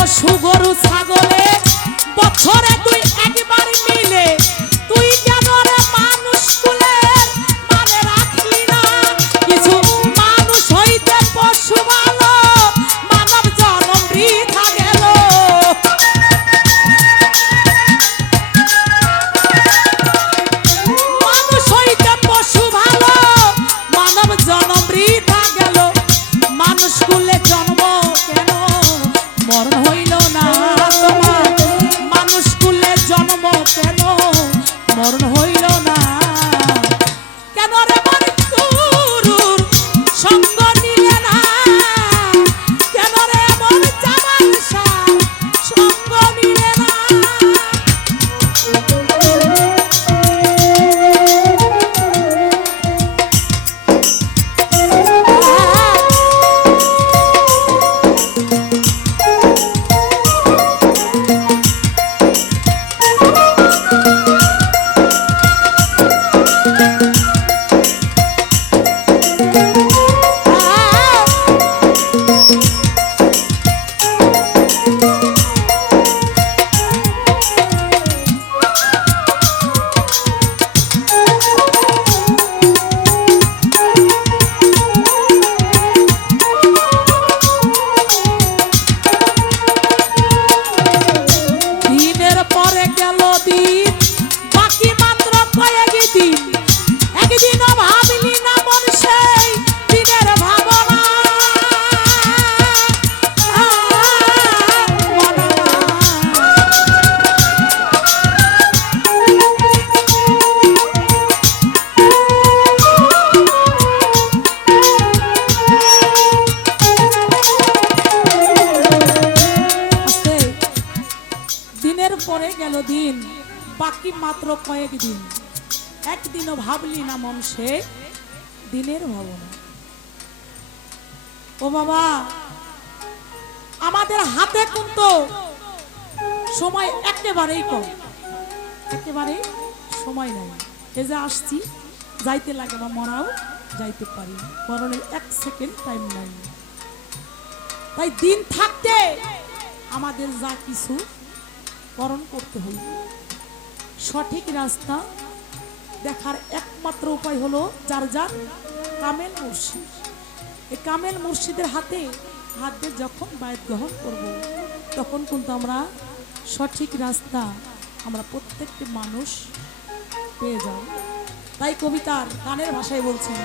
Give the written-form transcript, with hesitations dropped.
পশু গরু ছাগলে বছরে তুই একবার মিলে তুই কেন রে মানুষ কুলের মানে রাখলি না কিছু মানুষ হইতে পশু ভালো মানব জন্ম বৃথা গেল মানুষ হইতে পশু ভালো মানব জন্ম বৃথা গেল মানুষ কুলে জন্ম কেন মরণ হইল না তোমার মানুষ কুলে জন্ম কেন মরণ হইল না কেন রে মরকুরুর সঙ্গ নিলে না কেন রে মন জামাল শাহ সঙ্গ নিলে না পরে গেল দিন বাকি মাত্র কয়েকদিন একদিনও ভাবলি না মন সে দিনের ভাবনা ও বাবা আমাদের হাতে কিন্তু সময় একেবারেই কম একেবারেই সময় নাই এই যে আসছি যাইতে লাগে না মরাও যাইতে পারি মরণের 1 সেকেন্ড টাইম নাই তাই দিন থাকতে আমাদের যা কিছু করণ করতে হইবে সঠিক রাস্তা দেখার একমাত্র উপায় হলো যার যার কামেল মুর্শিদ এই কামেল মুর্শিদের হাতে হাত দিয়ে যখন বায়াত গ্রহণ করব তখন কিন্তু আমরা সঠিক রাস্তা আমরা প্রত্যেকটি মানুষ পেয়ে যাব তাই কবিতার গানের ভাষায় বলছেন